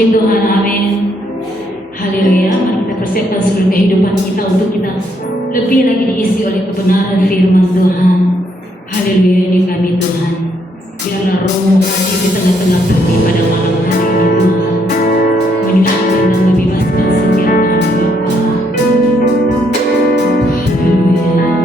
Puji Tuhan, amin. Haleluya. Mari kita persiapkan seluruh kehidupan kita untuk kita lebih lagi diisi oleh kebenaran firman Tuhan. Haleluya ini kami Tuhan. Biarlah roh kasih di tengah-tengah kami pada malam hari ini Tuhan. Menyucikan dan membebaskan setiap anak Bapa. Haleluya.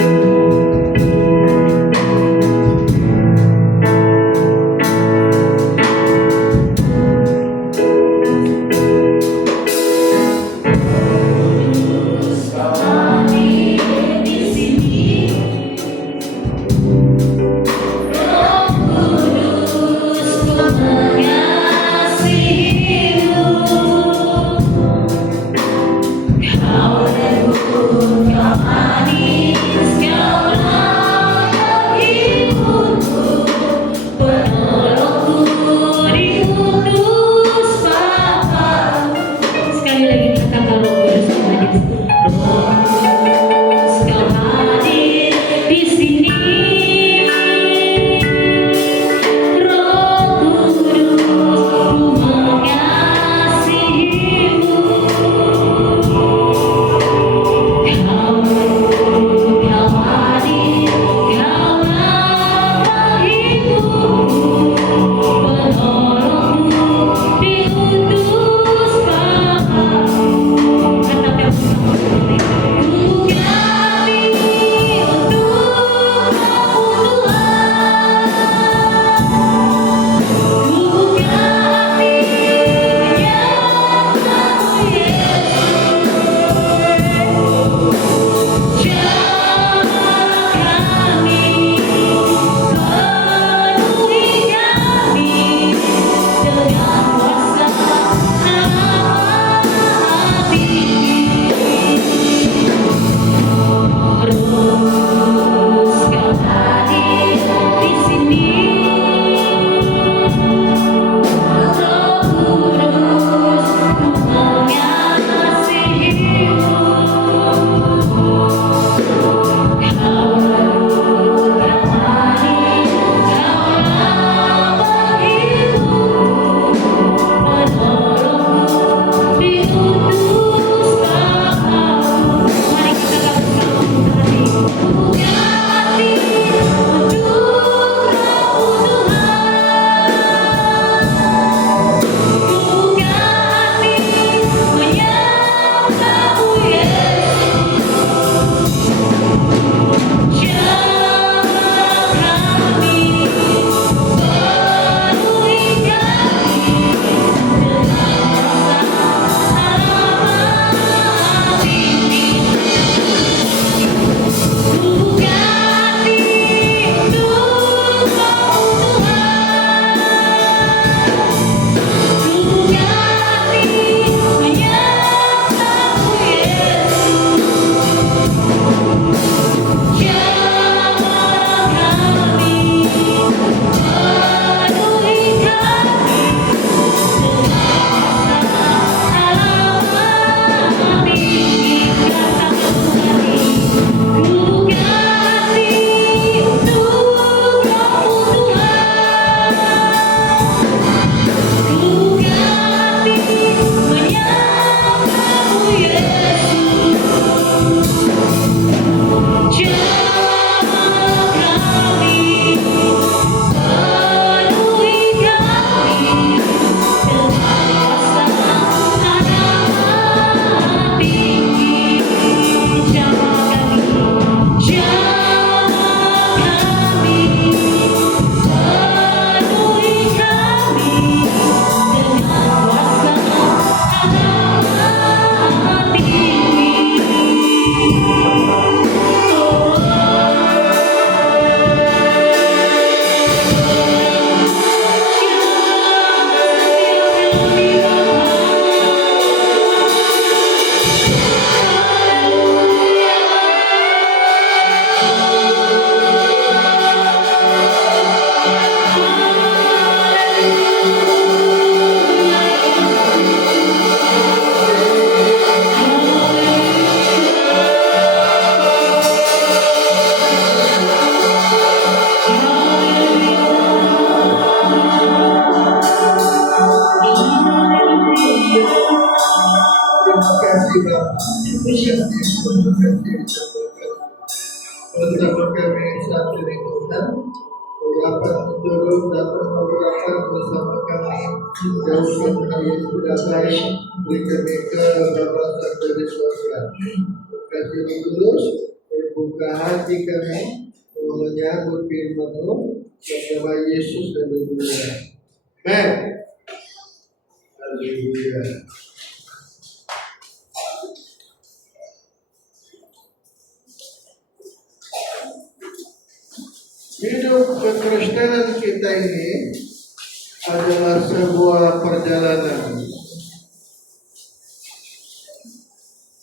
kasih Bapa. Bersama kami saat ini Tuhan, dapat turun, dapat menggerakkan bersama kami jauhkan hari yang sudah baik, beri kami kebebasan dari surga. Kasih Kudus, buka hati kami menyambut firman-Mu bersama Yesus dan dunia. Amen. Haleluya. Hidup kekristenan kita ini adalah sebuah perjalanan.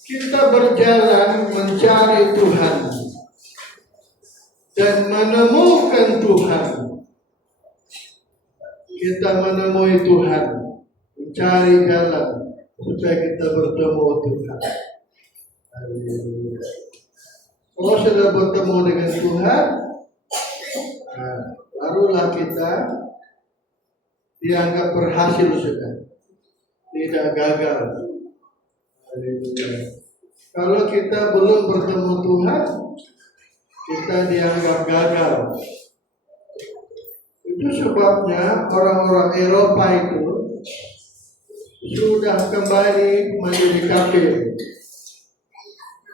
Kita berjalan mencari Tuhan dan menemukan Tuhan. Kita menemui Tuhan, mencari jalan supaya kita bertemu Tuhan. Haleluya. Kalau sudah bertemu dengan Tuhan, barulah kita dianggap berhasil sudah, tidak gagal. Haleluya. Kalau kita belum bertemu Tuhan, kita dianggap gagal. Itu sebabnya orang-orang Eropa itu sudah kembali menjadi kafir.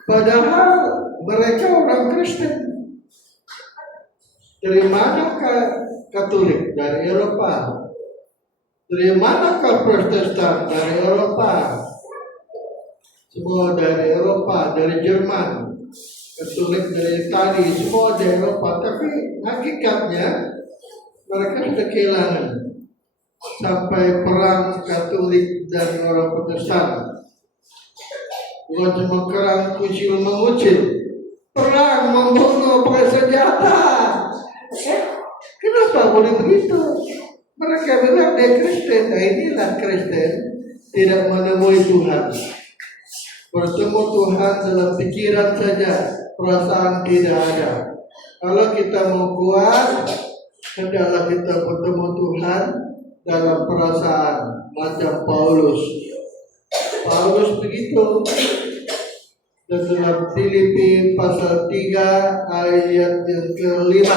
Padahal mereka orang Kristen. Dari manakah Katolik? Dari Eropa. Dari manakah Protestan? Dari Eropa. Semua dari Eropa, dari Jerman. Katolik dari Itali, semua dari Eropa. Tapi hakikatnya mereka sudah kehilangan. Sampai perang Katolik dan orang Protestan. Bukan cuma perang kucil mengucil, perang membunuh pakai senjata. Kenapa boleh begitu? Mereka bilang dia Kristen. Nah, inilah Kristen tidak menemui Tuhan. Bertemu Tuhan dalam pikiran saja, perasaan tidak ada. Kalau kita mau kuat, hendaklah kita bertemu Tuhan dalam perasaan, macam Paulus. Paulus begitu. Dan dalam Filipi pasal 3 ayat yang ke-5.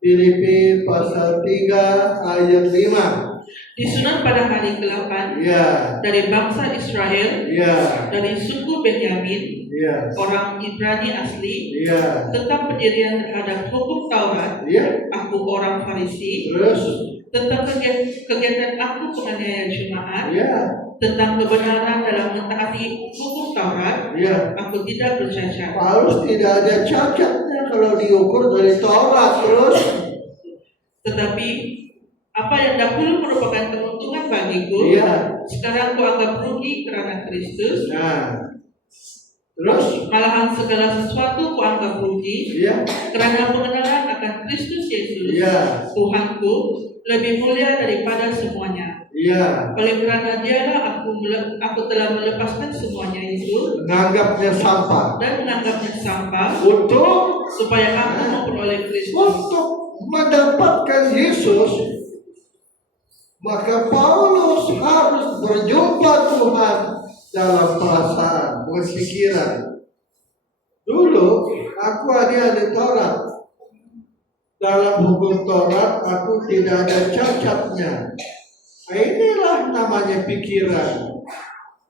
Filipi pasal 3 ayat 5. Disunat pada hari ke-8 dari bangsa Israel, dari suku Benyamin, orang Ibrani asli, tentang pendirian terhadap hukum Taurat, aku orang Farisi, tentang kegiatan aku penganiayaan jemaat, tentang kebenaran dalam mentaati hukum Taurat, aku tidak bercacat. Paulus tidak ada cacatnya kalau diukur dari Taurat terus. Tetapi apa yang dahulu merupakan keuntungan bagiku, sekarang kuanggap rugi karena Kristus. Terus malahan segala sesuatu kuanggap rugi karena pengenalan akan Kristus Yesus, Tuhanku, lebih mulia daripada semuanya. Oleh kerana Dialah aku telah melepaskan semuanya itu, menganggapnya sampah, dan menganggapnya sampah, untuk supaya aku memperoleh Kristus. Untuk mendapatkan Yesus, maka Paulus harus berjumpa Tuhan dalam perasaan, berpikiran. Dulu aku ada ahli Taurat. Dalam hukum Taurat aku tidak ada cacatnya. Nah, inilah namanya pikiran.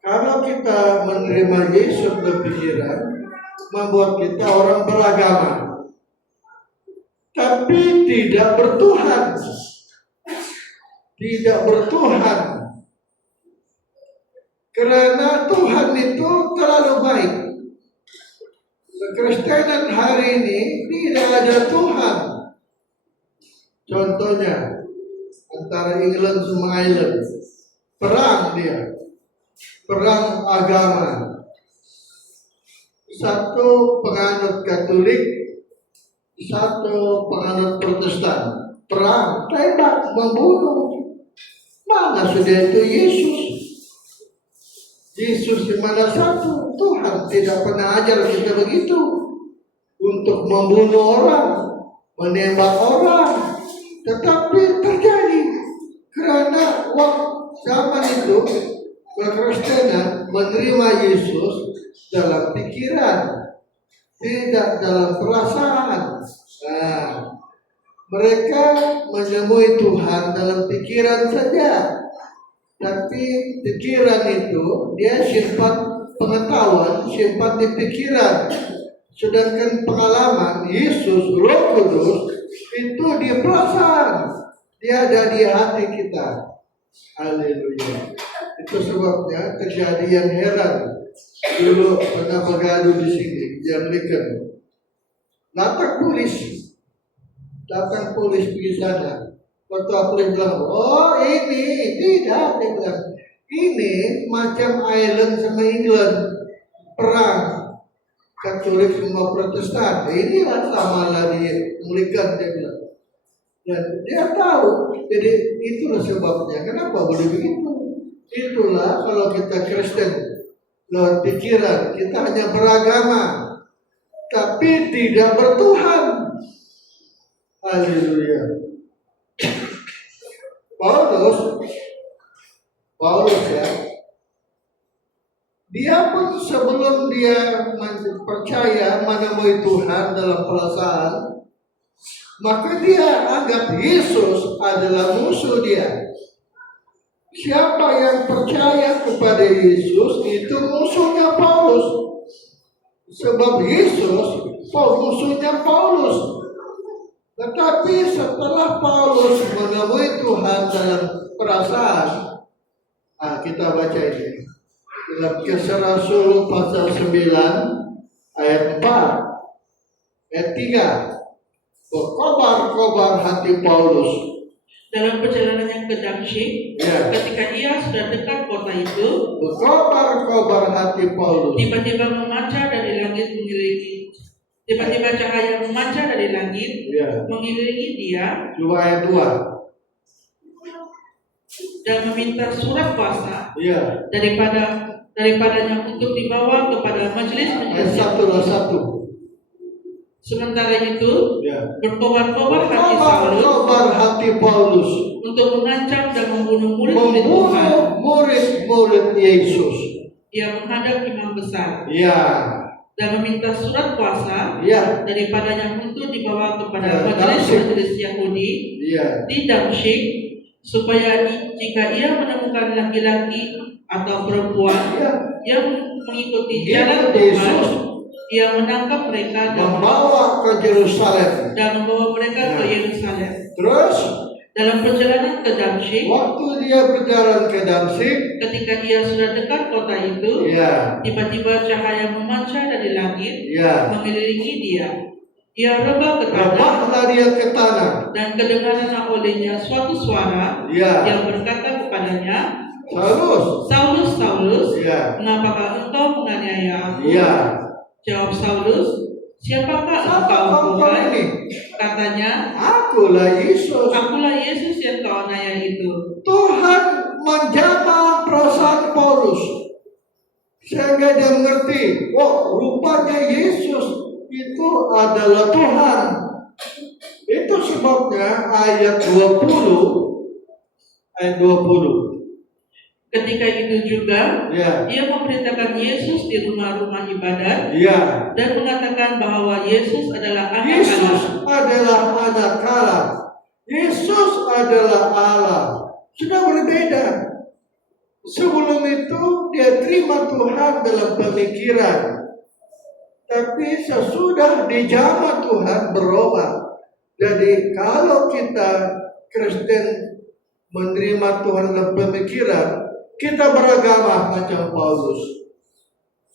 Kalau kita menerima Yesus berpikiran, membuat kita orang beragama, tapi tidak bertuhan. Tidak bertuhan. Karena Tuhan itu terlalu baik. Kekristenan hari ini tidak ada Tuhan. Contohnya antara England sama Ireland, perang dia, perang agama. Satu penganut Katolik, satu penganut Protestan, perang, tembak, membunuh. Mana sudah itu Yesus? Yesus di mana satu? Tuhan tidak pernah ajar kita begitu, untuk membunuh orang, menembak orang. Tetapi terjadi karena waktu zaman itu kekristenan menerima Yesus dalam pikiran, tidak dalam perasaan. Nah, mereka menemui Tuhan dalam pikiran saja, tapi pikiran itu dia simpan pengetahuan, simpan di pikiran. Sedangkan pengalaman Yesus, Roh Kudus itu di perasaan, dia ada di hati kita. Haleluya. Itu sebabnya terjadi yang heran. Dulu pernah bergaduh di sini, di Anglican. Datang polis pergi sana. Waktu polis bilang, oh ini tidak, dia bilang, ini macam Ireland sama England, perang Katolik sama Protestan. Inilah sama lah di Anglican, dia bilang. Dan dia tahu, jadi itulah sebabnya. Kenapa boleh begitu? Itulah kalau kita Kristen, lewat pikiran kita hanya beragama, tapi tidak bertuhan. Haleluya. Paulus ya, dia pun sebelum dia percaya menemui Tuhan dalam perasaan, maka dia anggap Yesus adalah musuh dia. Siapa yang percaya kepada Yesus itu musuhnya Paulus. Sebab Yesus musuhnya Paulus. Tetapi setelah Paulus menemui Tuhan dalam perasaan, kita baca ini dalam Kisah Rasul pasal 9 ayat 4 ayat 3. Berkobar-kobar hati Paulus dalam perjalanan yang ke Damsyik, ketika ia sudah dekat kota itu, berkobar-kobar hati Paulus. Tiba-tiba memancar dari langit mengelilingi. Tiba-tiba cahaya memancar dari langit mengelilingi dia. Coba ayat 2. Dan meminta surat kuasa daripadanya untuk dibawa kepada majelis. Ayat 1. Sementara itu, berkobar-kobar hati Paulus untuk mengancam dan membunuh murid-murid Tuhan. Murid-murid Yesus. Ia menghadap imam besar. Dan meminta surat kuasa daripadanya untuk dibawa kepada majelis Yahudi di Damsyik, supaya jika ia menemukan laki-laki atau perempuan yang mengikuti jalan Tuhan, ia menangkap mereka dan membawa ke Yerusalem. membawa mereka ke Yerusalem. Terus dalam perjalanan ke Damsyik, waktu dia berjalan ke Damsyik, ketika ia sudah dekat kota itu, tiba-tiba cahaya memancar dari langit mengelilingi dia. Ia rebah ke tanah, dan kedengaran olehnya suatu suara yang berkata kepadanya, Saulus, Saulus, mengapakah engkau menganiaya aku? Jawab Saulus, siapakah engkau Tuhan? Katanya, Akulah Yesus yang kau aniaya itu. Tuhan menjamah perasaan Paulus sehingga dia mengerti, rupanya Yesus itu adalah Tuhan. Itu sebabnya ayat 20. Ketika itu juga ia memberitakan Yesus di rumah-rumah ibadat dan mengatakan bahwa Yesus adalah anak Allah. Yesus adalah Allah. Sudah berbeda. Sebelum itu dia terima Tuhan dalam pemikiran, tapi sesudah dijamah Tuhan berubah. Jadi kalau kita Kristen menerima Tuhan dalam pemikiran, kita beragama macam Paulus,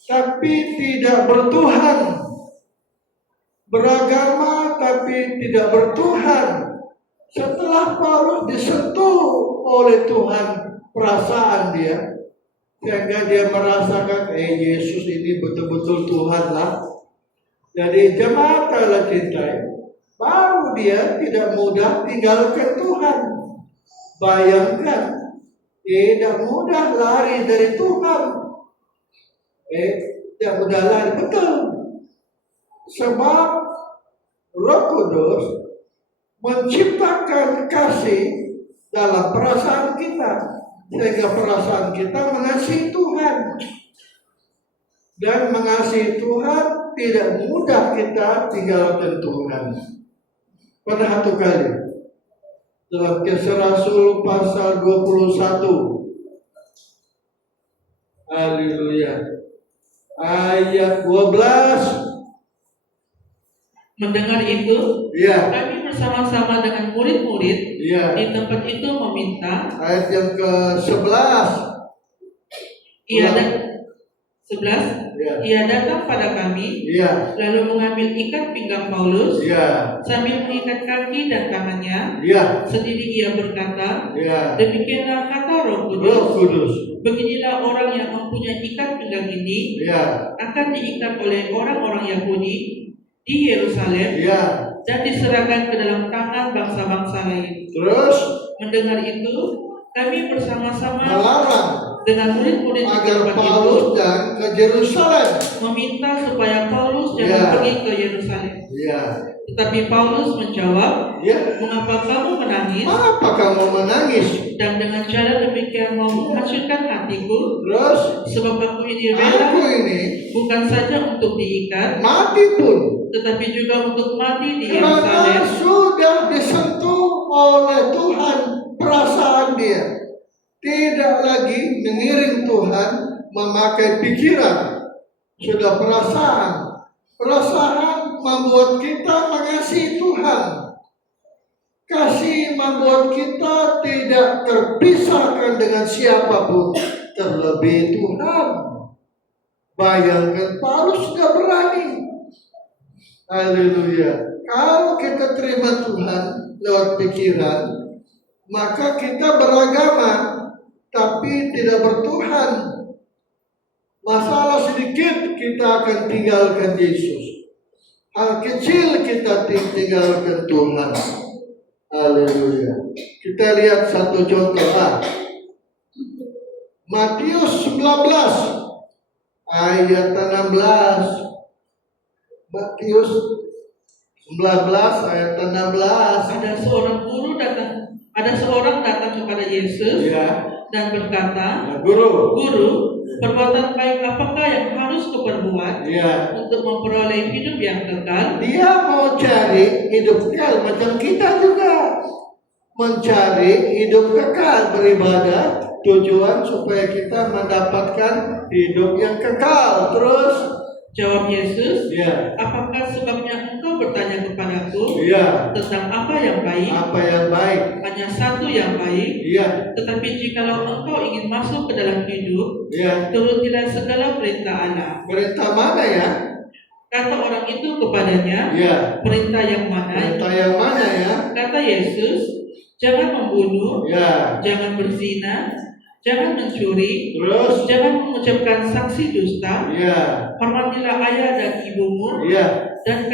tapi tidak bertuhan. Beragama tapi tidak bertuhan. Setelah Paulus disentuh oleh Tuhan perasaan dia, sehingga dia merasakan Yesus ini betul-betul Tuhan lah. Jadi jemaat Allah cintai, baru dia tidak mudah tinggalkan Tuhan. Bayangkan, tidak mudah lari dari Tuhan. Tidak mudah lari, betul. Sebab Roh Kudus menciptakan kasih dalam perasaan kita, sehingga perasaan kita mengasihi Tuhan. Dan mengasihi Tuhan tidak mudah kita tinggalkan Tuhan. Pernah satu kali dalam Kisah Rasul pasal 21, haleluya, ayat 12. Mendengar itu, Ya, kami bersama-sama dengan murid-murid ya. di tempat itu meminta. Ayat yang ke-11. Ia Ulang. 11. Ya. Ia datang pada kami, Ya, lalu mengambil ikat pinggang Paulus, ya, sambil mengikat kaki dan tangannya. ya, Sendiri ia berkata, ya. demikianlah kata Roh Kudus, Roh Kudus. beginilah orang yang mempunyai ikat pinggang ini Ya, akan diikat oleh orang-orang Yahudi di Yerusalem ya. dan diserahkan ke dalam tangan bangsa-bangsa lain. Terus Mendengar itu, kami bersama-sama melarang dengan murid-murid di agar tempat itu Paulus dan ke Yerusalem. meminta supaya Paulus jangan Ya. pergi ke Yerusalem. Ya, Tetapi Paulus menjawab, ya. mengapa kamu menangis Apa kamu menangis? dan dengan cara demikian mau menghancurkan hatiku? Terus Sebab aku ini aku rela ini bukan saja untuk diikat, mati pun tetapi juga untuk mati di karena Yerusalem. sudah disentuh oleh Tuhan perasaan dia. Tidak lagi mengiring Tuhan memakai pikiran. Sudah perasaan. Perasaan membuat kita mengasihi Tuhan. Kasih membuat kita tidak terpisahkan dengan siapapun, terlebih Tuhan. Bayangkan Paulus sudah berani. Haleluya. Kalau kita terima Tuhan lewat pikiran, maka kita beragama tapi tidak bertuhan. Masalah sedikit kita akan tinggalkan Yesus. Hal kecil kita tinggalkan Tuhan. Haleluya. Kita lihat satu contoh. Matius 19 ayat 16. Matius 19 ayat 16. Ada seorang datang kepada Yesus Ya. dan berkata, Guru. Guru, perbuatan baik apakah yang harus kuperbuat Ya. untuk memperoleh hidup yang kekal? Dia mau cari hidup kekal macam kita juga. Mencari hidup kekal, beribadah, tujuan supaya kita mendapatkan hidup yang kekal. Terus Jawab Yesus, ya. apakah sebabnya engkau bertanya kepadaku Ya. tentang apa yang baik? Apa yang baik? Hanya satu yang baik. Ya. Tetapi jikalau engkau ingin masuk ke dalam hidup, Ya. turutilah segala perintah Allah. Perintah mana ya? Kata orang itu kepadanya, Ya. perintah yang mana? Perintah yang mana ya? Kata Yesus, jangan membunuh, Ya. jangan berzina, jangan mencuri, Terus jangan mengucapkan saksi dusta, ya. hormatilah ayah dan ibumu, Ya. dan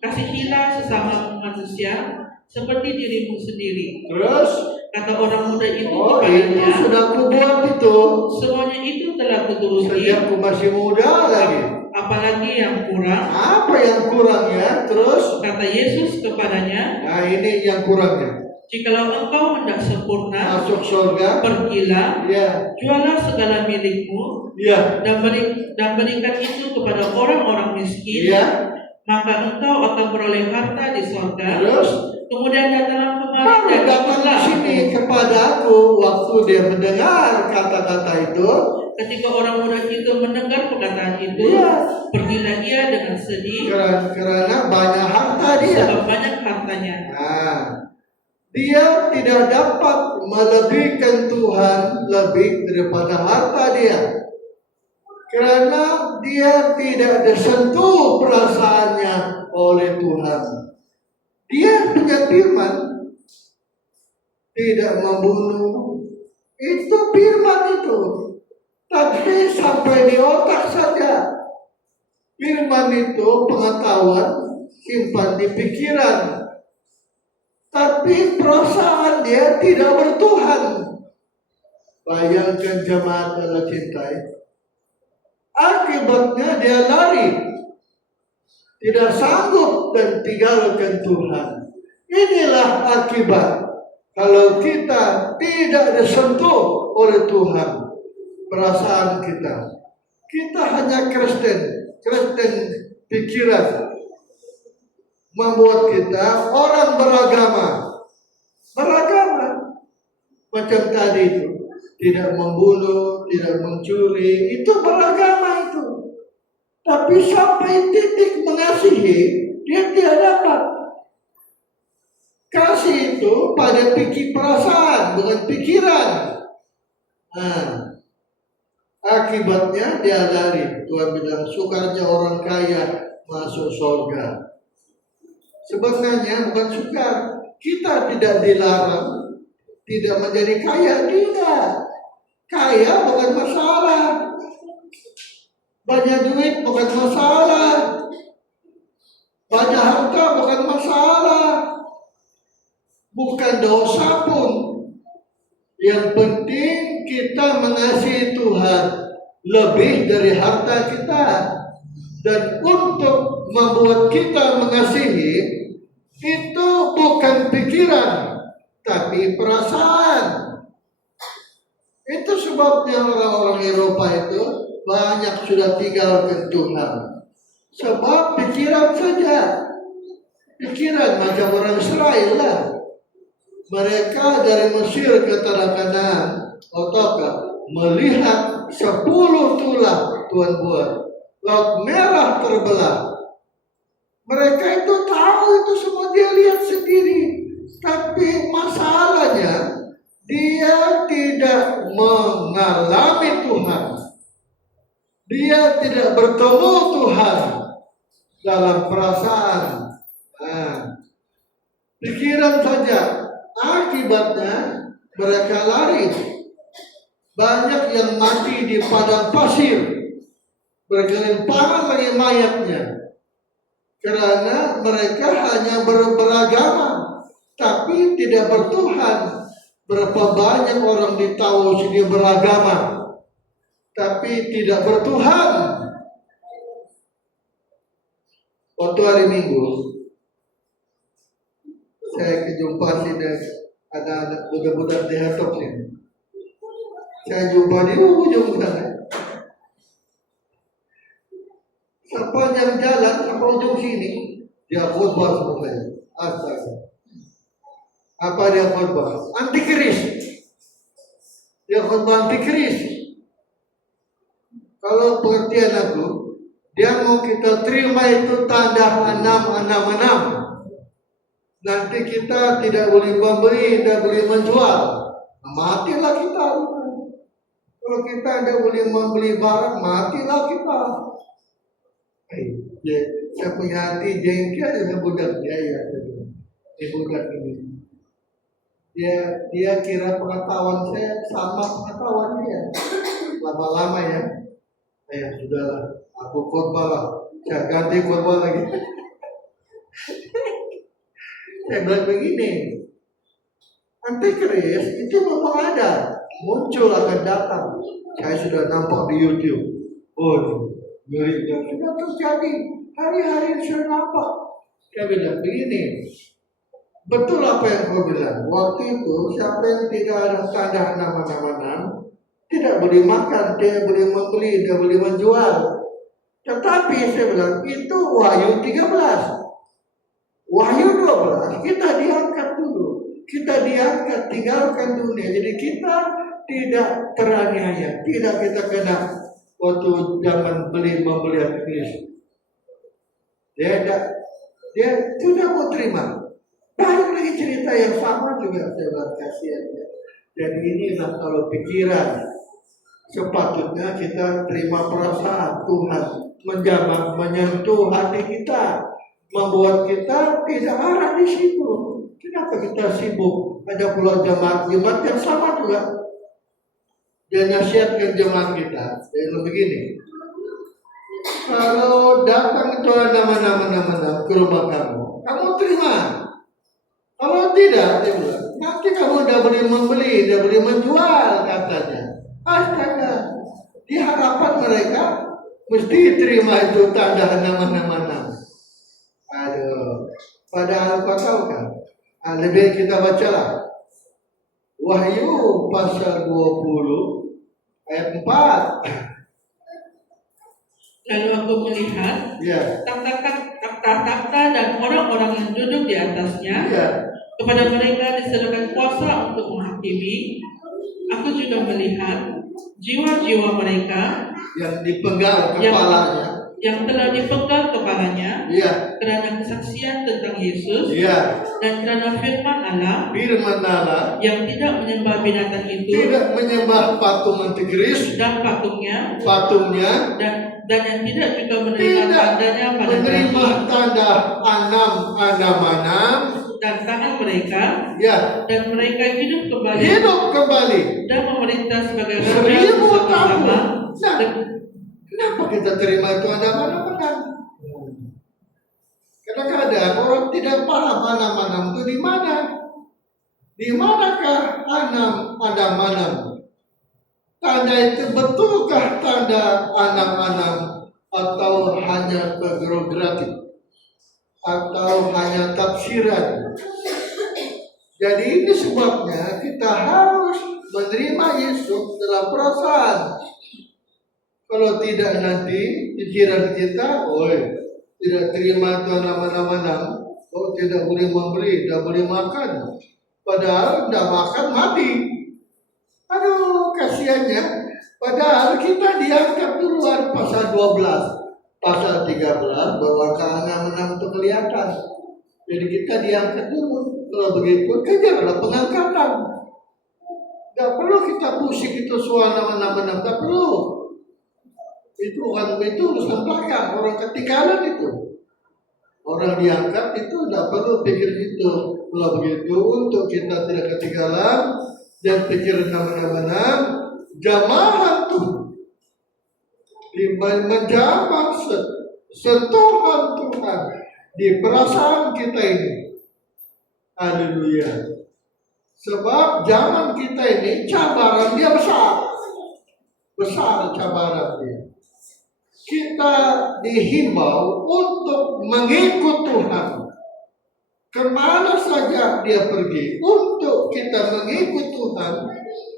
kasihilah sesama manusia seperti dirimu sendiri. Terus Kata orang muda itu oh itu kepadanya, sudah kubuat itu. semuanya itu telah kuturuti, Sejak ku masih muda lagi. apalagi yang kurang? Apa yang kurang ya? Terus Kata Yesus kepadanya, nah ini yang kurangnya. jikalau engkau hendak sempurna, Masuk surga. pergilah, Ya. jualah segala milikmu, Ya. dan berikan itu kepada orang-orang miskin, Ya. maka engkau akan beroleh harta di sorga. Terus Kemudian datanglah kemari baru dan datang di ikutlah sini aku. kepada aku waktu dia mendengar kata-kata itu. Ketika orang muda itu mendengar perkataan itu, Ya. pergilah ia dengan sedih, Karena banyak harta dia. sebab banyak hartanya. Nah, dia tidak dapat melebihkan Tuhan lebih daripada harta dia. Karena dia tidak disentuh perasaannya oleh Tuhan. Dia punya firman, tidak membunuh. Itu firman itu. Tapi sampai di otak saja. Firman itu pengetahuan, simpan di pikiran. Tapi perasaan dia tidak bertuhan. Bayangkan jemaat Allah cintai. Akibatnya dia lari. Tidak sanggup dan tinggalkan Tuhan. Inilah akibat Kalau kita tidak disentuh oleh Tuhan, perasaan kita hanya Kristen pikiran, membuat kita orang beragama. Macam tadi itu, tidak membunuh, tidak mencuri, itu beragama itu. Tapi sampai titik mengasihi, dia tidak dapat. Kasih itu pada perasaan, bukan pikiran. Akibatnya dia lari. Tuhan bilang, sukarnya orang kaya masuk surga. Sebenarnya bukan sukar. Kita tidak dilarang tidak menjadi kaya, tidak. Kaya bukan masalah. Banyak duit bukan masalah. Banyak harta bukan masalah. Bukan dosa pun. Yang penting kita mengasihi Tuhan lebih dari harta kita. Dan untuk membuat kita mengasihi, itu bukan pikiran, tapi perasaan. Itu sebabnya orang-orang Eropa itu banyak sudah tinggalkan Tuhan. Sebab pikiran saja. Pikiran macam orang Israel lah. Mereka dari Mesir ke Tanah Kanaan, melihat 10 tulah Tuhan buat. Laut Merah terbelah. Mereka itu tahu itu semua, dia lihat sendiri. Tapi masalahnya dia tidak mengalami Tuhan. Dia tidak bertemu Tuhan dalam perasaan. Pikiran saja. Akibatnya mereka lari. Banyak yang mati di padang pasir. Bergelimpangan lagi mayatnya. Karena mereka hanya beragama, tapi tidak bertuhan. Berapa banyak orang di Taos dia beragama, tapi tidak bertuhan. Waktu hari Minggu, saya jumpa sini ada anak budak-budak di Hatop sini. Saya jumpa di ujung sana. Sepanjang jalan sampai ujung sini, dia khotbah sama saya. Astaga. Apa dia khotbah? Antikris. Dia khotbah antikris. Kalau pengertian aku, dia mau kita terima itu tanda 666. Nanti kita tidak boleh membeli, tidak boleh menjual. Matilah kita. Kalau kita tidak boleh membeli barang, matilah kita. Saya punya hati jengkel dengan budak dia, budak ini. Dia kira pengetahuan saya sama pengetahuan dia. Lama-lama ya, sudahlah, aku khotbah lah, saya ganti khotbah lagi. Saya bilang begini, antikris itu memang ada, muncul akan datang. Saya sudah nampak di YouTube. Ngerinya sudah terjadi, hari-hari sudah nampak. Saya bilang begini, betul apa yang kau bilang. Waktu itu siapa yang tidak ada tanda nama-nama tidak boleh makan, tidak boleh membeli, tidak boleh menjual. Tetapi saya bilang itu Wahyu 13, Wahyu 12 kita diangkat dulu, kita diangkat, tinggalkan dunia. Jadi kita tidak teraniaya, tidak kita kena waktu zaman membeli antikris. Dia sudah mau terima. Banyak lagi cerita yang sama juga saya bilang kasihan ya. Jadi inilah kalau pikiran, sepatutnya kita terima perasaan Tuhan menjamah, menyentuh hati kita, membuat kita tidak arah di situ. Kenapa kita sibuk? Ada pula jemaat yang sama juga. Dia nasihatkan jemaat kita, dia bilang begini, kalau datang itu nama-nama ke rumah kamu terima. Kalau tidak, dia bilang, nanti kamu tidak boleh membeli, tidak boleh menjual, katanya. Astaga, di harapan mereka mesti terima itu tanda nama. Aduh, padahal kau tahu kan? Lebih kita bacalah Wahyu pasal 20 ayat 4. Lalu aku melihat Ya. takhta dan orang-orang yang duduk di atasnya. Ya. Kepada mereka diserahkan kuasa untuk menghakimi. Aku juga melihat jiwa-jiwa mereka Yang dipenggal kepalanya. yang telah dipenggal kepalanya. Ya. Kerana kesaksian tentang Yesus. Ya. Dan kerana firman Allah. Firman Allah. Yang tidak menyembah binatang itu. Tidak menyembah patung antikris. Dan patungnya. Dan yang tidak juga menerima tandanya pada menerima tanda anam dan tangan mereka. Ya. Dan mereka hidup kembali dan memerintah sebagai raja 1000 bersama-sama. Nah, kenapa kita terima itu anam-anam? Kadang-kadang orang tidak paham anam-anam itu di mana. Di manakah anam-anam? Tanda itu betulkah tanda anam-anam atau hanya figuratif atau hanya tafsiran? Jadi ini sebabnya kita harus menerima Yesus dalam perasaan. Kalau tidak nanti pikiran kita, tidak terima Tuhan anam-anam, tidak boleh memberi, tidak boleh makan. Padahal tidak makan mati. Aduh, kasihannya. Padahal kita diangkat duluan pasal 12, pasal 13 bahwa anam-anam itu kelihatan. Jadi kita diangkat dulu. Kalau begitu kejarlah pengangkatan. Tidak perlu kita pusing itu soal anam-anam, tidak perlu. Itu urusan belakang, orang ketinggalan itu. Orang diangkat itu tidak perlu pikir itu. Kalau begitu untuk kita tidak ketinggalan dan pikir nama-nama jamaah Tuhan, menjamah sentuhan Tuhan di perasaan kita ini. Haleluya. Sebab zaman kita ini cabaran dia besar cabaran dia. Kita dihimbau untuk mengikut Tuhan. Kemana saja dia pergi, untuk kita mengikut Tuhan,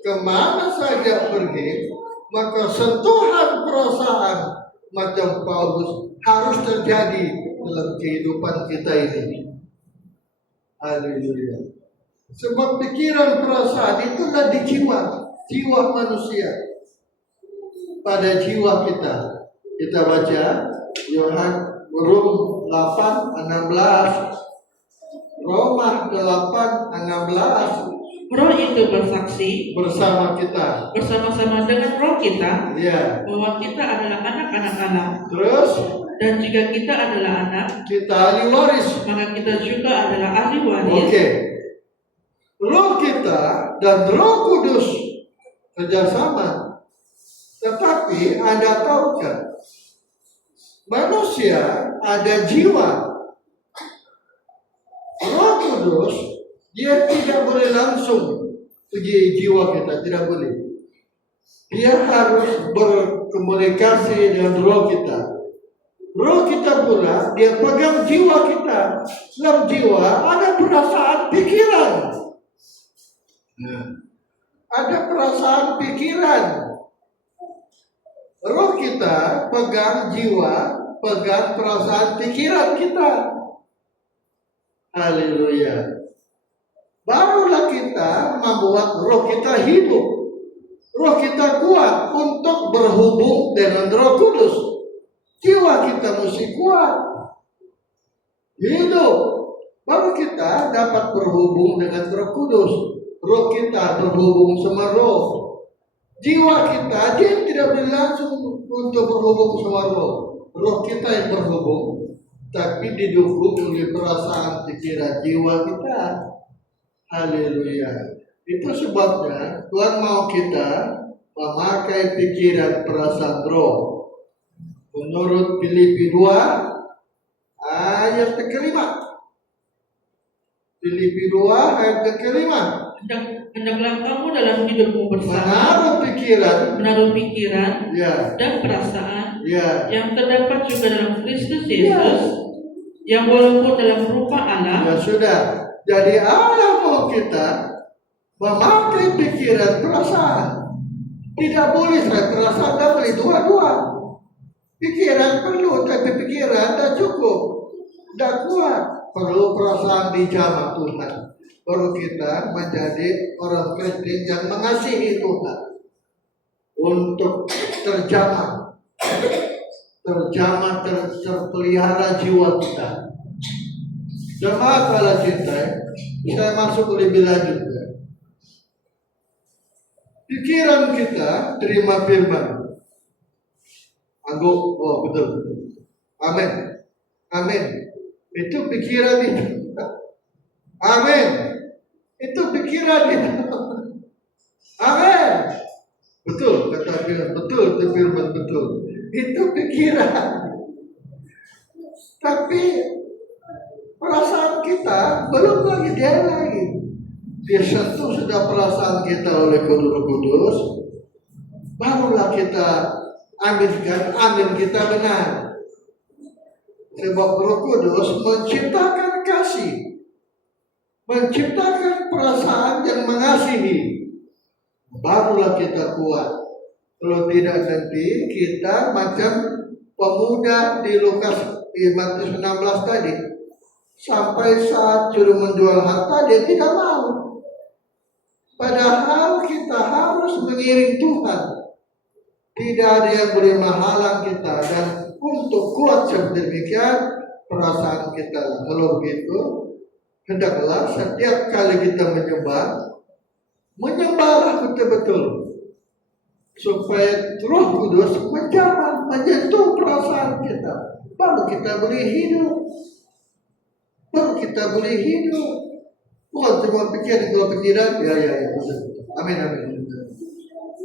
kemana saja pergi, maka sentuhan perasaan macam Paulus harus terjadi dalam kehidupan kita ini. Haleluya. Sebab pikiran perasaan itu ada di jiwa manusia. Pada jiwa kita. Kita baca Rom 8:16. Roma 8:16. Roh itu bersaksi bersama kita, bersama-sama dengan roh kita, ya, bahwa kita adalah anak-anak Allah. Terus, dan jika kita adalah anak, kita ahli waris, maka kita juga adalah ahli waris. Oke. Roh kita dan Roh Kudus kerjasama. Tetapi Anda tahu kan, manusia ada jiwa. Roh Kudus dia tidak boleh langsung pergi jiwa kita, tidak boleh. Dia harus berkomunikasi dengan roh kita. Roh kita pula dia pegang jiwa kita. Dalam jiwa ada perasaan pikiran. Ada perasaan pikiran. Roh kita pegang jiwa, pegang perasaan pikiran kita. Haleluya. Barulah kita membuat roh kita hidup. Roh kita kuat untuk berhubung dengan Roh Kudus. Jiwa kita mesti kuat. Hidup. Baru kita dapat berhubung dengan Roh Kudus. Roh kita berhubung sama roh. Jiwa kita dia tidak boleh langsung untuk berhubung sama roh. Roh kita yang berhubung, tapi didukung oleh perasaan pikiran jiwa kita. Haleluya. Itu sebabnya Tuhan mau kita memakai pikiran perasaan roh. Menurut Filipi 2 ayat ke-5. Filipi 2 ayat ke-5. Hendaklah kamu dalam hidupmu bersama menaruh pikiran ya, dan perasaan ya, yang terdapat juga dalam Kristus Yesus, yang walaupun dalam rupa Allah. Ya sudah. Jadi Allah mau kita memakai pikiran, perasaan. Tidak boleh saya perasaan, tidak boleh dua-dua. Pikiran perlu, tapi pikiran tidak cukup, tidak kuat. Perlu perasaan dijamah Tuhan. Baru kita menjadi orang Kristen yang mengasihi Tuhan. Untuk terjamah, terpelihara jiwa kita. Jemaat Allah cinta, saya masuk lebih lanjut. Pikiran kita terima firman. Anggap, oh betul. Amin. Amin. Itu pikiran itu. Amin. Itu pikiran itu. Amin. Betul kata firman, betul itu firman betul. Itu pikiran. Tapi perasaan kita belum lagi dia lagi. Dia sentuh sudah perasaan kita oleh Roh Kudus, barulah kita aminkan, amin kita benar. Sebab Roh Kudus menciptakan kasih, menciptakan perasaan yang mengasihi, barulah kita kuat. Kalau tidak nanti kita macam pemuda di Matius 16 tadi, sampai saat juru menjual harta dia tidak mau. Padahal kita harus mengiring Tuhan. Tidak ada yang boleh menghalang kita. Dan untuk kuat sedemikian perasaan kita. Kalau begitu, hendaklah setiap kali kita menyembah betul-betul. Supaya Roh Kudus menjamah, menyentuh perasaan kita. Baru kita boleh hidup. Bukan cuma pikiran, kalau pikiran, ya, amin.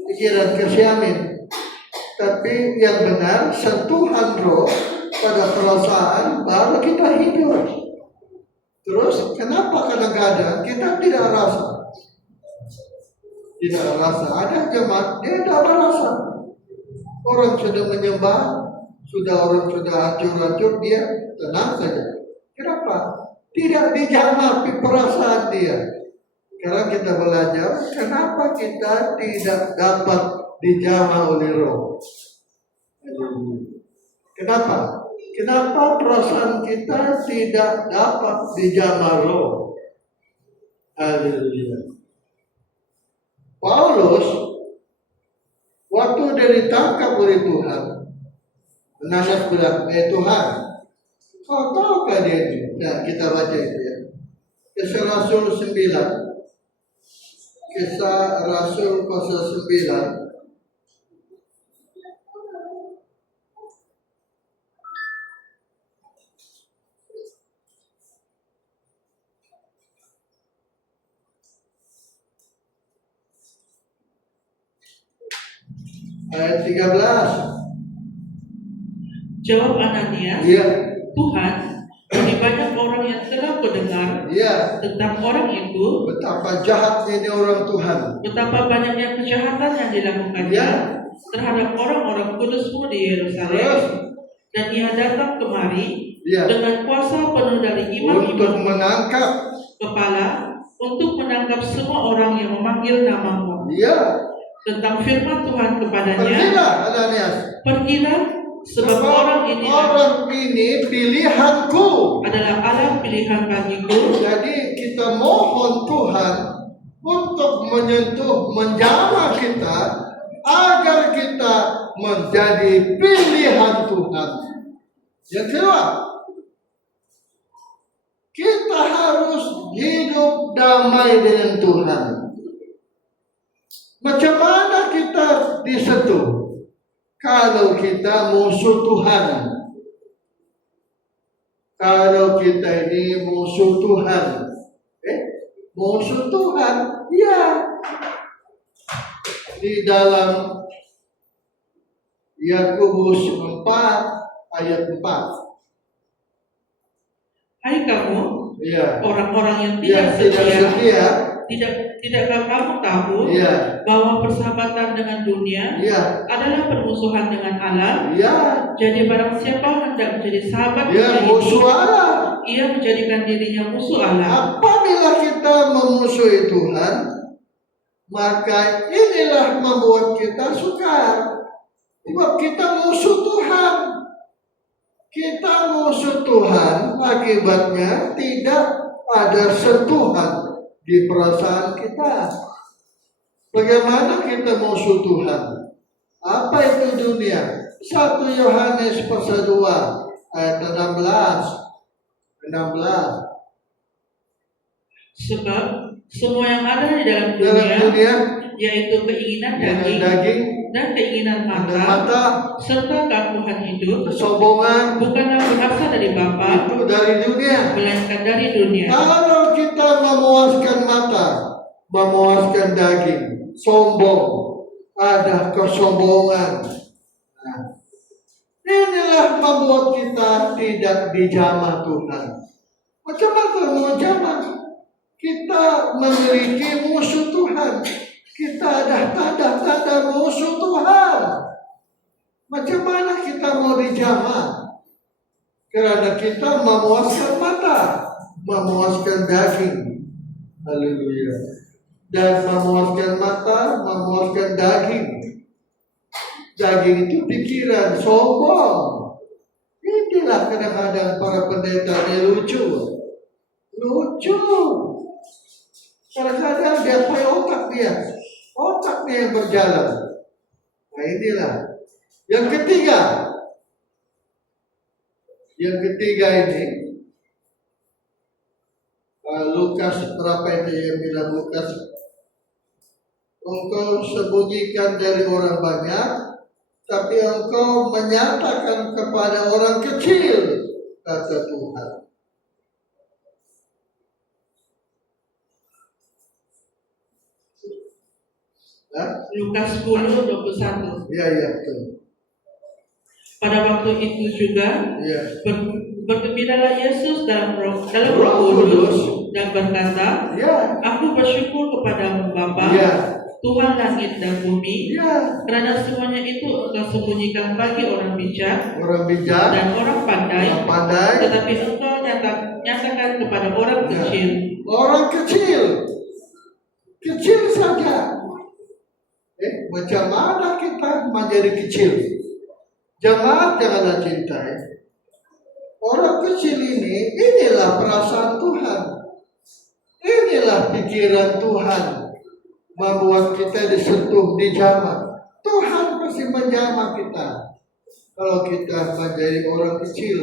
Pikiran kasih amin. Tapi yang benar, sentuhan roh pada perasaan, baru kita hidup. Terus, kenapa kadang-kadang kita tidak rasa? Tidak rasa, ada jemaat, dia tidak merasa. Orang sudah menyembah, orang sudah hancur-hancur, dia tenang saja. Kenapa? Tidak dijamah perasaan dia. Sekarang kita belajar kenapa kita tidak dapat dijamah oleh roh. Kenapa? Kenapa perasaan kita tidak dapat dijamah roh? Haleluya. Paulus waktu dia ditangkap oleh Tuhan, Ananias bilang, Tuhan, kau tahukah dia ini? Nah, kita baca itu ya. Kisah Rasul 9. Kisah Rasul pasal 9. Ayat 13. Jawab Ananias, Iya. Tuhan, bagi banyak orang yang telah mendengar tentang orang itu, betapa jahatnya ini orang Tuhan, betapa banyaknya kejahatan yang dilakukannya terhadap orang-orang kudusmu di Yerusalem, dan ia datang kemari dengan kuasa penuh dari imam-imam untuk menangkap kepala, untuk menangkap semua orang yang memanggil namamu. Tentang firman Tuhan kepadanya, pergilah Ananias, pergilah, sebab orang ini pilihanku, adalah Allah pilihan bagiku. Jadi kita mohon Tuhan untuk menyentuh, menjamah kita, agar kita menjadi pilihan Tuhan. Yang kedua, kita harus hidup damai dengan Tuhan. Macam mana kita disentuh? Kalau kita musuh Tuhan. Kalau kita ini musuh Tuhan. Musuh Tuhan? Ya. Di dalam Yakobus 4 ayat 4. Hai kamu, orang-orang yang tidak setia, tidakkah kamu tahu bahwa persahabatan dengan dunia adalah permusuhan dengan Allah? Jadi barang siapa hendak menjadi sahabat musuh Allah, ia menjadikan dirinya musuh Allah. Apabila kita memusuhi Tuhan, Maka inilah membuat kita sukar. Sebab kita musuh Tuhan. Kita musuh Tuhan, akibatnya tidak ada sentuhan di perasaan kita. Bagaimana kita musuh Tuhan? Apa itu dunia? 1 Yohanes pasal 2 ayat 16. Sebab semua yang ada di dalam dunia, yaitu keinginan daging dan keinginan mata, serta keangkuhan hidup, kesombongan, bukanlah berasal dari Bapa, itu dari dunia, melainkan dari dunia. Kalau kita memuaskan mata, memuaskan daging, sombong, ada kesombongan. Nah, inilah membuat kita tidak dijamah Tuhan. Macam mana mau jamah? Kita memiliki musuh Tuhan. Kita ada tanda-tanda musuh Tuhan. Macam mana kita mau dijamah? Karena kita memuaskan mata, memuaskan daging. Haleluya. Dan memuaskan mata, memuaskan daging. Daging itu pikiran, sombong. Inilah kadang-kadang para pendeta yang lucu. Kadang-kadang dia pakai otak dia yang berjalan. Nah inilah. Yang ketiga ini, Lukas berapa itu yang bilang Lukas? Engkau sembunyikan dari orang banyak, tapi engkau menyatakan kepada orang kecil, kata Tuhan. Lukas 10:21. Iya, betul. Pada waktu itu juga bergembiralah Yesus dalam Roh Kudus dan berkata, Aku bersyukur kepadamu Bapa, Tuhan langit dan bumi, karena semuanya itu engkau sembunyikan bagi orang bijak dan orang pandai, tetapi engkau nyatakan kepada orang kecil. Orang kecil saja. Macam mana kita menjadi kecil? Jemaat janganlah cintai. Orang kecil ini, inilah perasaan Tuhan. Inilah pikiran Tuhan. Membuat kita disentuh, dijamah. Tuhan pasti menjamah kita. Kalau kita menjadi orang kecil.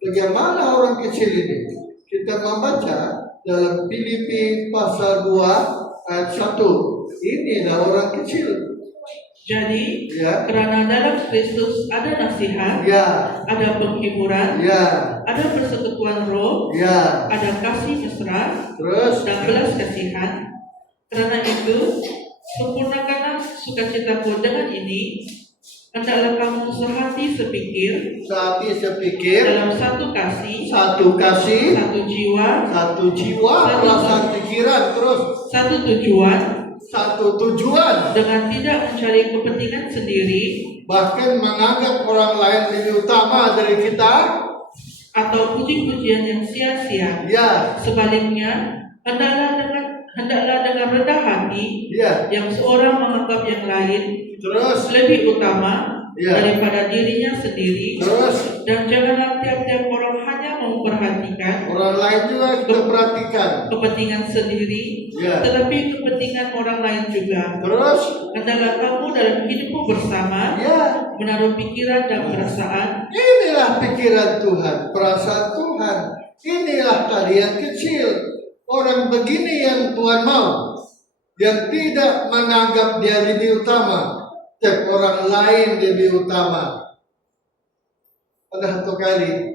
Bagaimana orang kecil ini? Kita membaca dalam Filipi pasal 2 ayat 1. Inilah orang kecil. Jadi, karena dalam Kristus ada nasihat, ada penghiburan, ada persekutuan roh, ada kasih mesra, dan belas kasihan. Karena itu, sempurnakanlah sukacitaku dengan ini. Hendaklah kamu sehati sepikir, dalam satu kasih, satu jiwa, perasaan pikiran, terus satu tujuan, dengan tidak mencari kepentingan sendiri, bahkan menganggap orang lain lebih utama dari kita, atau puji-pujian yang sia-sia. Sebaliknya, hendaklah dengan rendah hati, yang seorang menganggap yang lain lebih utama daripada dirinya sendiri, dan janganlah tiap-tiap orang hanya memperhatikan orang lain juga kita perhatikan kepentingan sendiri, tetapi kepentingan orang lain juga. Hendaklah kamu dalam hidupmu bersama menaruh pikiran dan perasaan. Inilah pikiran Tuhan, perasaan Tuhan. Inilah tadi yang kecil. Orang begini yang Tuhan mau, yang tidak menganggap dia lebih utama, tapi orang lain lebih utama. Pada satu kali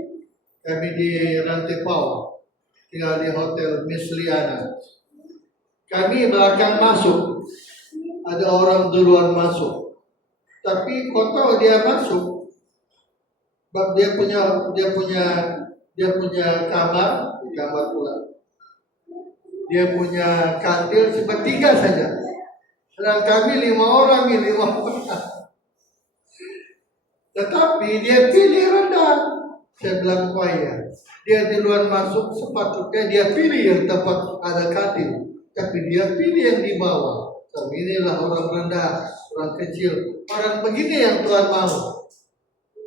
kami di Rantepau, tinggal di hotel Miss Liana. Kami belakang masuk, ada orang duluan masuk. Tapi kau tahu dia masuk, dia punya kamar, di kamar pula. Dia punya kantil sepertiga saja. Sedang kami 5 orang. Tetapi dia pilih rendah. Saya bilang dia duluan masuk, sepatutnya dia pilih yang tempat ada kantil. Tapi dia pilih yang di bawah. Inilah orang rendah, orang kecil. Orang begini yang Tuhan mau.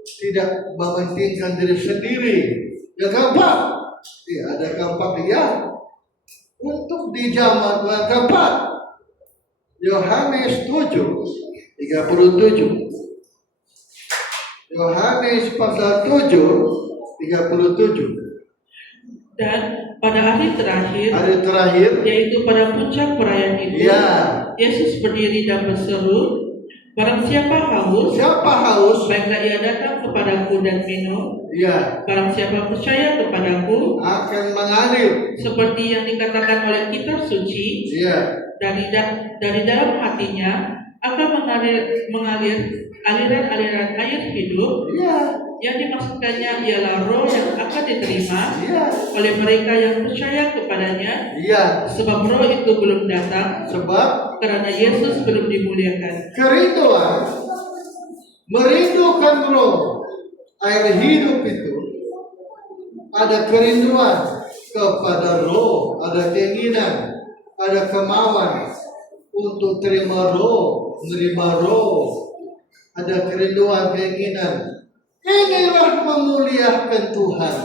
Tidak mementingkan diri sendiri. Ya gampang. Ya, ada gampang dia. Untuk di zaman Tuhan gampang. Yohanes 7:37. Yohanes pasal 7:37. Dan pada hari terakhir, yaitu pada puncak perayaan itu, Yesus berdiri dan berseru, barang siapa haus, baiklah ia datang kepadaku dan minum. Barang siapa percaya kepadaku, akan mengalir. Seperti yang dikatakan oleh kitab suci, dari dalam hatinya akan mengalir aliran-aliran air hidup. Yang dimaksudkannya ialah roh yang akan diterima oleh mereka yang percaya kepadanya. Sebab roh itu belum datang, karena Yesus belum dimuliakan. Kerinduan, merindukan roh, air hidup itu. Ada kerinduan kepada roh, ada keinginan, ada kemauan untuk terima roh, menerima roh. Ada kerinduan, keinginan. Inilah memuliakan Tuhan.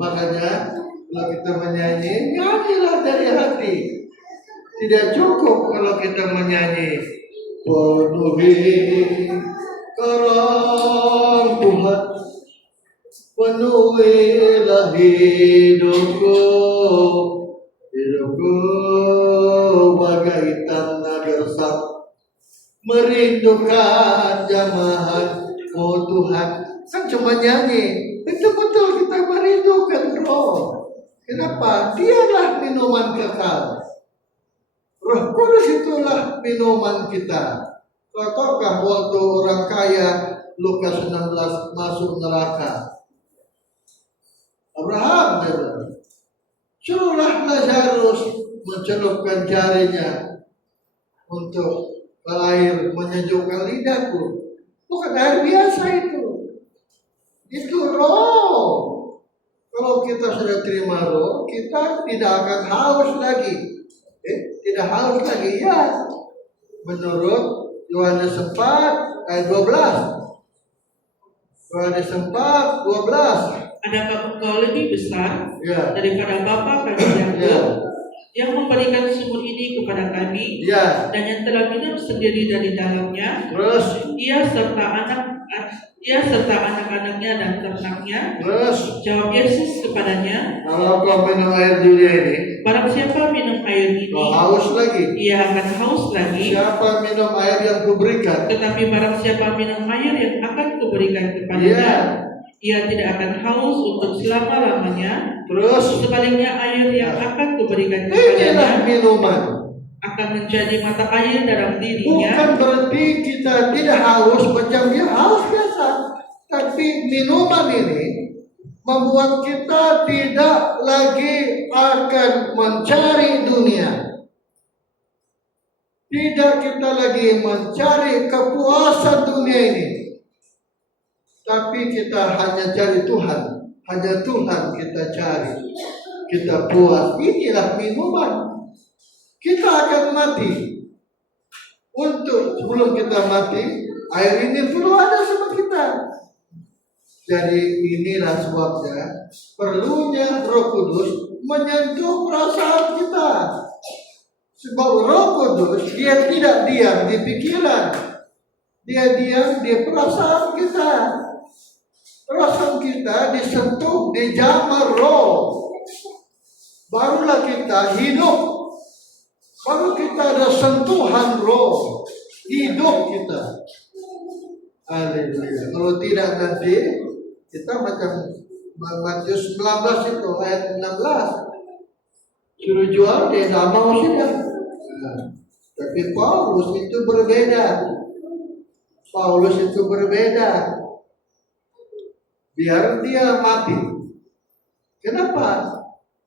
Makanya kalau kita menyanyi, nyanyilah dari hati. Tidak cukup kalau kita menyanyi penuhi karang Tuhan, penuhilah hidupku bagai tanah gersang, merindukan jamahan-Mu Tuhan. Kan cuma nyanyi, betul-betul kita merindukan roh. Kenapa? Dialah minuman kekal. Roh Kudus itulah minuman kita. Tahukah waktu orang kaya Lukas 16 masuk neraka? Abraham bilang, suruhlah Lazarus mencelupkan jarinya untuk air menyejukkan lidahku. Bukan air biasa itu. Itu roh. Kalau kita sudah terima roh, kita tidak akan haus lagi. Tidak haus lagi. Ya. Menurut Yohanes 4 ayat 12. Yohanes 4:12. Adakah engkau lebih besar daripada Bapa kami yang memberikan sumur ini kepada kami, dan yang telah minum sendiri dari dalamnya, ia serta anak-anaknya dan ternaknya. Jawab Yesus kepadanya, kalau kau minum air dunia ini, barang siapa minum air ini, haus lagi. Ia akan haus lagi. Siapa minum air yang kuberikan, tetapi barang siapa minum air yang akan kuberikan kepadanya, ia tidak akan haus untuk selama-lamanya. Sebaliknya air yang akan kuberikan kepadanya minuman akan menjadi mata air dalam dirinya. Bukan berarti kita tidak haus macam dia haus biasa, tapi minuman ini membuat kita tidak lagi akan mencari dunia. Tidak kita lagi mencari kepuasan dunia ini, tapi kita hanya cari Tuhan. Hanya Tuhan kita cari, kita puas. Inilah minuman. Kita akan mati. Untuk sebelum kita mati, air ini perlu ada sama kita. Jadi inilah sebabnya perlunya Roh Kudus menyentuh perasaan kita. Sebab Roh Kudus dia tidak diam di pikiran, dia diam di perasaan kita. Perasaan kita disentuh, dijamah roh. Barulah kita hidup. Baru kita ada sentuhan roh. Hidup kita. Haleluya. Kalau tidak nanti kita macam Matius 19 itu ayat 16. Suruh jual dia tak mau sudah. Tapi Paulus itu berbeda. Biar dia mati. Kenapa?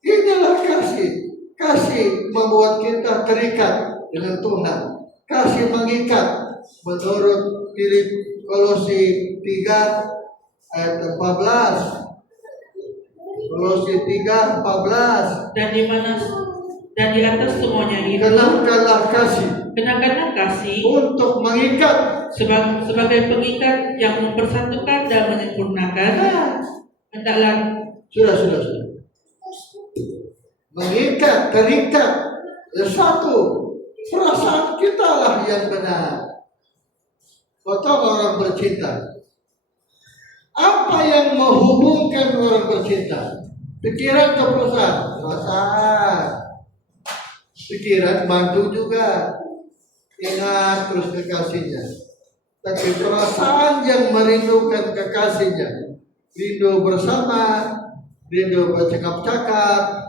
Inilah kasih. Kasih membuat kita terikat dengan Tuhan. Kasih mengikat. Menurut Kolose 3 ayat 14. Kolose 3:14. Dan dan di atas semuanya itu kenakanlah kasih kenakanlah kasih untuk mengikat. sebagai pengikat yang mempersatukan dan menyempurnakan. Hendaklah Sudah. Mengikat, terikat, satu. Perasaan kita lah yang benar. Kau tahu orang bercinta, apa yang menghubungkan orang bercinta? Pikiran atau perasaan? Perasaan. Pikiran bantu juga. Ingat terus kekasihnya. Tapi perasaan yang merindukan kekasihnya, rindu bersama, rindu bercakap-cakap.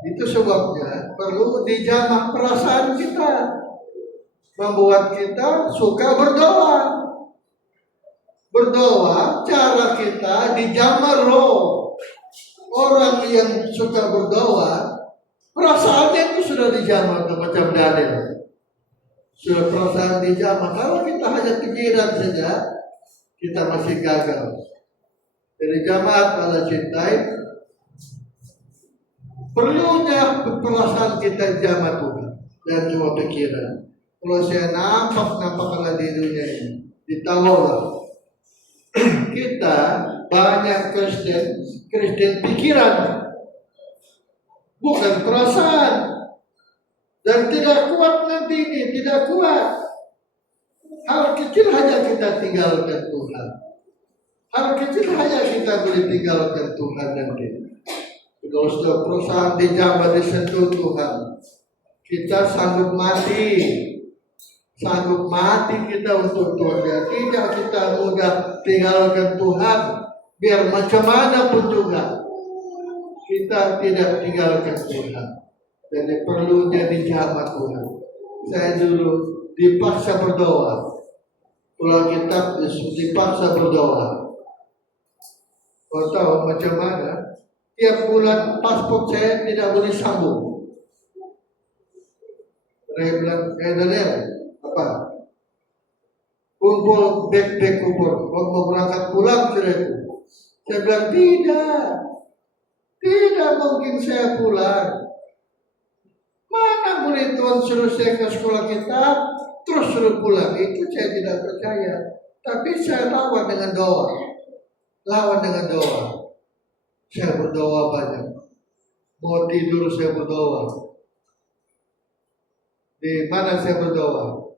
Itu sebabnya perlu dijamah perasaan kita, membuat kita suka berdoa. Berdoa, cara kita dijamah roh. Orang yang suka berdoa, perasaannya itu sudah dijamah macam Daniel. Sudah perasaan dijamah. Kalau kita hanya pikiran saja, kita masih gagal. Jadi jamaat Allah cintai, perlunya perasaan kita jamah Tuhan dan cuma pikiran. Kalau saya nampak Allah di dunia ini, ditawalah. Kita banyak Kristen pikiran, bukan perasaan, dan tidak kuat nanti ini, tidak kuat. Hal kecil hanya kita tinggalkan Tuhan. Hal kecil hanya kita boleh tinggalkan Tuhan nanti. Kalau sudah perasaan dijamah disentuh Tuhan, kita sanggup mati kita untuk Tuhan. Tidak kita mudah tinggalkan Tuhan, biar macam mana pun juga kita tidak tinggalkan Tuhan. Jadi perlunya dijamah Tuhan. Saya dulu dipaksa berdoa, pulang kitab dipaksa berdoa. Kau tahu macam mana? Tiap bulan paspor saya tidak boleh sambung. Saya bilang, Daniel, apa? Kumpul beg kumpul, mau berangkat pulang sudah itu. Saya bilang tidak mungkin saya pulang. Mana boleh Tuhan suruh saya ke sekolah kita, terus suruh pulang? Itu saya tidak percaya. Tapi saya lawan dengan doa. Saya berdoa banyak. Mau tidur saya berdoa. Di mana saya berdoa?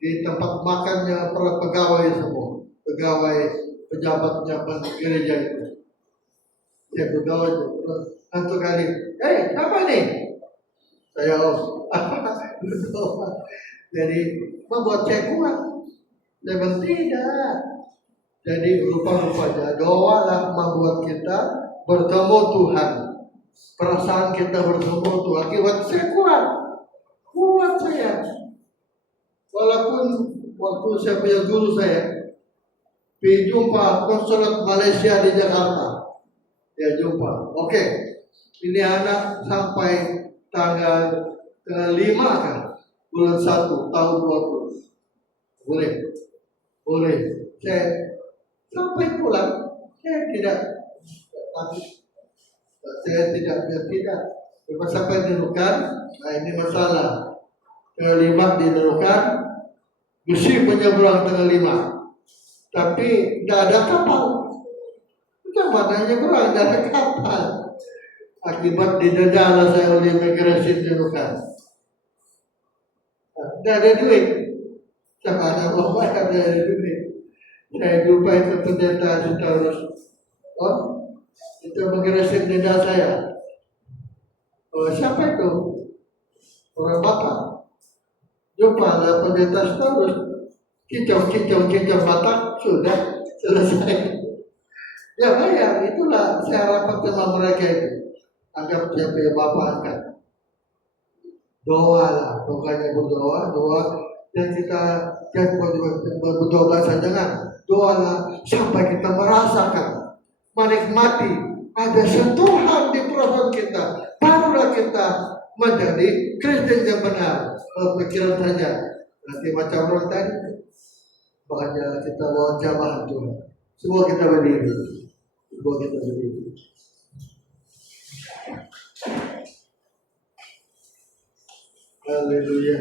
Di tempat makannya para pegawai semua. Pegawai pejabatnya gereja itu. Saya berdoa itu. Satu kali, apa nih? Saya berdoa. Jadi membuat saya kuat. Saya bilang tidak. Jadi rupa-rupanya doalah membuat kita bertemu Tuhan. Perasaan kita bertemu Tuhan. Akibat saya kuat saya. Walaupun waktu saya punya guru saya pergi jumpa konsulat Malaysia di Jakarta, dia jumpa. Oke, ini anak sampai tanggal 5 kan, bulan 1 tahun 20. Boleh. Saya sampai pulang, saya tidak. Lepas sampai di Nukan, nah ini masalah. Tanggal 5 di Nukan, mesti menyeberang tanggal 5. Tapi tidak ada kapal. Kita mananya kurang, tidak ada kapal. Akibat didenda saya oleh imigrasi di Nukan. Tidak ada duit. Sama anak bapak tidak ada duit. Saya jumpa itu pendeta terus. Itu imigrasi denda saya. Siapa itu? Orang bapak. Jumpa ada pendeta terus. Kicau mata, sudah selesai. Ya bayar, itulah saya rapat sama mereka itu. Anggap dia punya bapak angkat. Doa lah, pokoknya doa. Dan kita jangan berdoa bahasa jangan. Doa lah sampai kita merasakan, menikmati ada sentuhan di perasaan kita. Barulah kita menjadi Kristen yang benar. Pikiran saja. Nanti macam orang tadi. Makanya kita bawa jamaah Tuhan. Semua kita berdiri. Haleluya.